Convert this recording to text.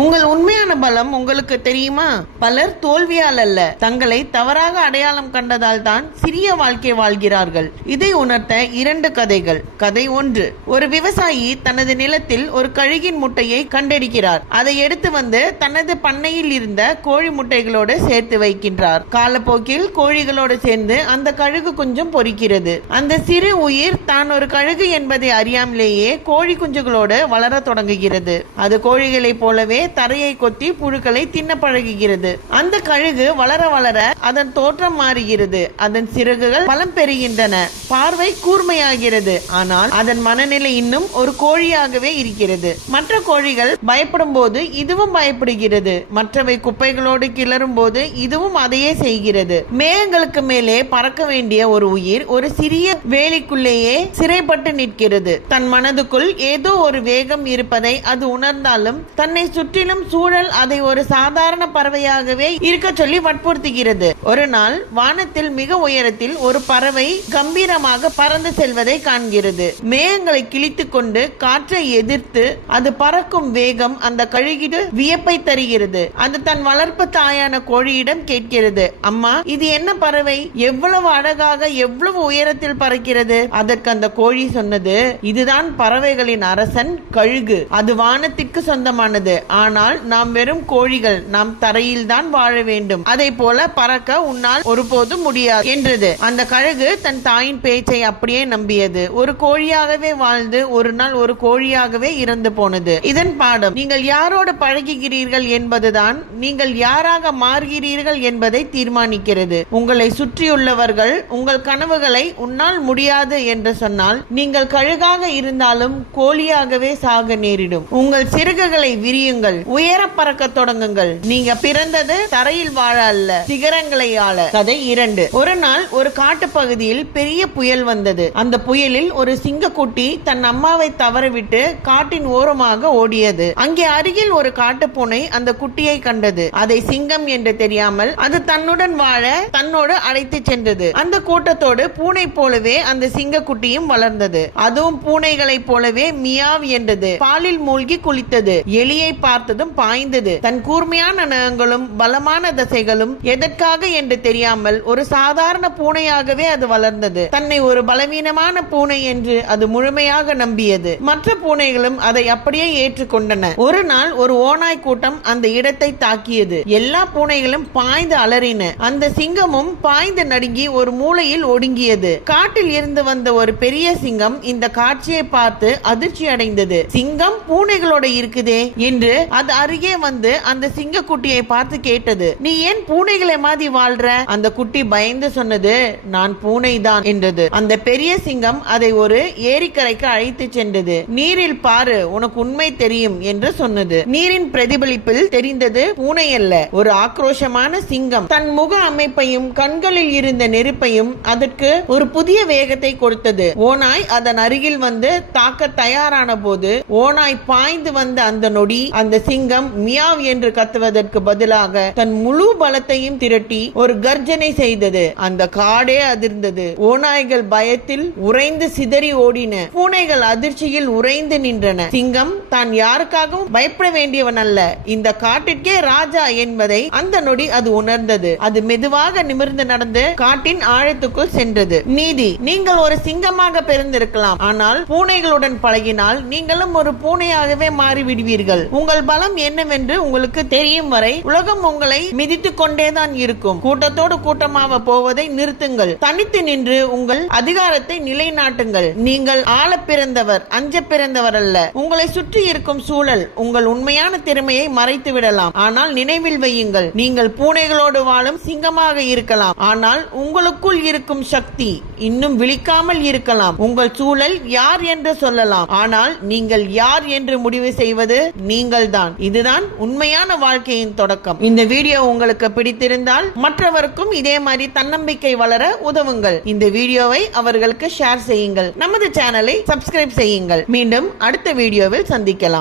உங்கள் உண்மையான பலம் உங்களுக்கு தெரியுமா? பலர் தோல்வியால் அல்ல, தங்களை தவறாக அடையாளம் கண்டதால் தான் சிறிய வாழ்க்கை வாழ்கிறார்கள். இதை உணர்த்த 2 கதைகள். கதை 1. ஒரு விவசாயி தனது நிலத்தில் ஒரு கழுகின் முட்டையை கண்டெடுக்கிறார். அதை எடுத்து வந்து தனது பண்ணையில் இருந்த கோழி முட்டைகளோடு சேர்த்து வைக்கின்றார். காலப்போக்கில் கோழிகளோடு சேர்ந்து அந்த கழுகு குஞ்சும் பொரிக்கிறது. அந்த சிறு உயிர் தான் ஒரு கழுகு என்பதை அறியாமலேயே கோழி குஞ்சுகளோடு வளர தொடங்குகிறது. அது கோழிகளை போலவே தரையை கொத்தி புழுக்களை தின்ன பழகுகிறது. அந்த கழுகு வளர வளர அதன் தோற்றம் மாறுகிறது. அதன் சிறகுகள் பலம் பெறுகின்றன, பார்வை கூர்மையாகிறது. ஆனால் அதன் மனநிலை இன்னும் ஒரு கோழியாகவே இருக்கிறது. மற்ற கோழிகள் பயப்படும் போது இதுவும் பயப்படுகிறது. மற்றவை குப்பைகளோடு கிளறும் போது இதுவும் அதையே செய்கிறது. மேகங்களுக்கு மேலே பறக்க வேண்டிய ஒரு உயிர் ஒரு சிறிய வேலிக்குள்ளேயே சிறைப்பட்டு நிற்கிறது. தன் மனதுக்குள் ஏதோ ஒரு வேகம் இருப்பதை அது உணர்ந்தாலும் தன்னை சுற்றிலும் சூழல் அதை ஒரு சாதாரண பறவையாகவே இருக்க சொல்லி வற்புறுத்துகிறது. ஒரு நாள் வானத்தில் மிக உயரத்தில் ஒரு பறவை கம்பீரமாக பறந்து செல்வதை காண்கிறது. மேகங்களை கிழித்துக் கொண்டு காற்றை எதிர்த்து அது பறக்கும் வேகம் அந்த கழுகிடு வியப்பை தருகிறது. அது தன் வளர்ப்பு தாயான கோழியிடம் கேட்கிறது, அம்மா, இது என்ன பறவை? எவ்வளவு அழகாக எவ்வளவு உயரத்தில் பறக்கிறது? அதற்கு அந்த கோழி சொன்னது, இதுதான் பறவைகளின் அரசன் கழுகு. அது வானத்திற்கு சொந்தமானது. ஆனால் நாம் வெறும் கோழிகள், நாம் தரையில் தான் வாழ வேண்டும். அதை போல பறக்க உன்னால் ஒருபோதும் முடியாது என்றது. அந்த கழுகு தன் தாயின் பேச்சை அப்படியே நம்பியது. ஒரு கோழியாகவே வாழ்ந்து ஒரு நாள் ஒரு கோழியாகவே இறந்து போனது. இதன் பாடம், நீங்கள் யாரோடு பழகுகிறீர்கள் என்பதுதான் நீங்கள் யாராக மாறுகிறீர்கள் என்பதை தீர்மானிக்கிறது. உங்களை சுற்றியுள்ளவர்கள் உங்கள் கனவுகளை உன்னால் முடியாது என்று சொன்னால் நீங்கள் கழுகாக இருந்தாலும் கோழியாகவே சாக நேரிடும். உங்கள் சிறகுகளை விரியுங்கள், உயர பறக்க தொடங்குங்கள். நீங்க பிறந்தது தரையில் வாழ அல்ல, சிகரங்களை ஆள. கதை 2. ஒரு நாள் ஒரு காட்டு பகுதியில் பெரிய புயல் வந்தது. அந்த புயலில் ஒரு சிங்கக்குட்டி தன் அம்மாவை தவறவிட்டு காட்டின் ஓரமாக ஓடியது. அங்கே அருகில் ஒரு காட்டுப்பூனை அந்த குட்டியை கண்டது. அதை சிங்கம் என்று தெரியாமல் அது தன்னுடன் வாழ தன்னோடு அழைத்து சென்றது. அந்த கூட்டத்தோடு பூனை போலவே அந்த சிங்கக்குட்டியும் வளர்ந்தது. அதுவும் பூனைகளை போலவே மியாவ் என்றது. பாலில் மூழ்கி குளித்தது. எலியை பார்த்ததும் பாய்ந்தது. தன் கூர்மையான நகங்களும் பலமான தசைகளும் எதற்காக என்று தெரியாமல் ஒரு சாதாரண பூனையாகவே அது வளர்ந்தது. தன்னை ஒரு பலவீனமான பூனை என்று அது முழுமையாக நம்பியது. மற்ற பூனைகளும் அதை அப்படியே ஏற்றுக்கொண்டன. ஒரு நாள் ஒரு ஓநாய் கூட்டம் அந்த இடத்தை தாக்கியது. எல்லா பூனைகளும் பாய்ந்து அலறின. அந்த சிங்கமும் பாய்ந்து நடுங்கி ஒரு மூலையில் ஒடுங்கியது. காட்டில் இருந்து வந்த ஒரு பெரிய சிங்கம் இந்த காட்சியை பார்த்து அதிர்ச்சி அடைந்தது. சிங்கம் பூனைகளோட இருக்குதே என்று அது அருகே வந்து அந்த சிங்க குட்டியை பார்த்து கேட்டது, நீ ஏன் பூனைகளை மாதிரி வாழ்ற? அந்த குட்டி பயந்து சொன்னது, நான் பூனை தான் என்றது. அந்த பெரிய சிங்கம் அதை ஒரு ஏரிக்கரைக்கு அழைத்து சென்றது. நீரில் பாரு, உனக்கு உண்மை தெரியும் என்று சொன்னது. நீரின் பிரதிபலிப்பில் தெரிந்தது பூனை அல்ல, ஒரு ஆக்ரோஷமான சிங்கம். தன் முக அமைப்பையும் கண்களில் இருந்த நெருப்பையும் அதற்கு ஒரு புதிய வேகத்தை கொடுத்தது. ஓநாய் அதன் அருகில் வந்து தாக்க தயாரான போது ஓநாய் பாய்ந்து வந்த அந்த நொடி அந்த சிங்கம் மியாவ் என்று கத்துவதற்கு பதிலாக தன் முழு பலத்தையும் திரட்டி ஒரு கர்ஜனை செய்தது. அந்த காடே அதிர்ந்தது. ஓநாய்கள் பயத்தில் உறைந்து சிதறி ஓடின. பூனைகள் அதிர்ச்சியில் உறைந்து நின்றன. சிங்கம் தான் யாருக்காகவும் பயப்பட வேண்டியவன் அல்ல, இந்த காட்டிற்கே ராஜா என்பதை அந்த நொடி அது உணர்ந்தது. அது மெதுவாக நிமிர்ந்து நடந்து காட்டின் ஆழத்துக்குள் சென்றது. நீதி, நீங்கள் ஒரு சிங்கமாக பிறந்திருக்கலாம், ஆனால் பூனைகளுடன் பழகினால் நீங்களும் ஒரு பூனையாகவே மாறிவிடுவீர்கள். உங்கள் பலம் என்னவென்று உங்களுக்கு தெரியும் வரை உலகம் உங்களை மிதித்துக் கொண்டேதான் இருக்கும். கூட்டத்தோடு கூட்டமாக போவதை நிறுத்துங்கள். தனித்து நின்று உங்கள் அதிகாரத்தை நிலைநாட்டுங்கள். நீங்கள் ஆள பிறந்தவர், அஞ்ச பிறந்தவர் அல்ல. உங்களை சுற்றி இருக்கும் சூழல் உங்கள் உண்மையான திறமையை மறைத்து விடலாம். ஆனால் நினைவில் வையுங்கள், நீங்கள் பூனைகளோடு வாழும் சிங்கமாக இருக்கலாம், ஆனால் உங்களுக்குள் இருக்கும் சக்தி இன்னும் விழிக்காமல் இருக்கலாம். உங்கள் சூழல் யார் என்று சொல்லலாம், ஆனால் நீங்கள் யார் என்று முடிவு செய்வது நீங்கள் தான். இதுதான் உண்மையான வாழ்க்கையின் தொடக்கம். இந்த வீடியோ உங்களுக்கு பிடித்திருந்தால் மற்றவருக்கும் இதே மாதிரி தன்னம்பிக்கை வளர உதவுங்கள். இந்த வீடியோவை அவர்களுக்கு ஷேர் செய்யுங்கள். நமது சேனலை சப்ஸ்கிரைப் செய்யுங்கள். மீண்டும் அடுத்த வீடியோவில் சந்திக்கலாம்.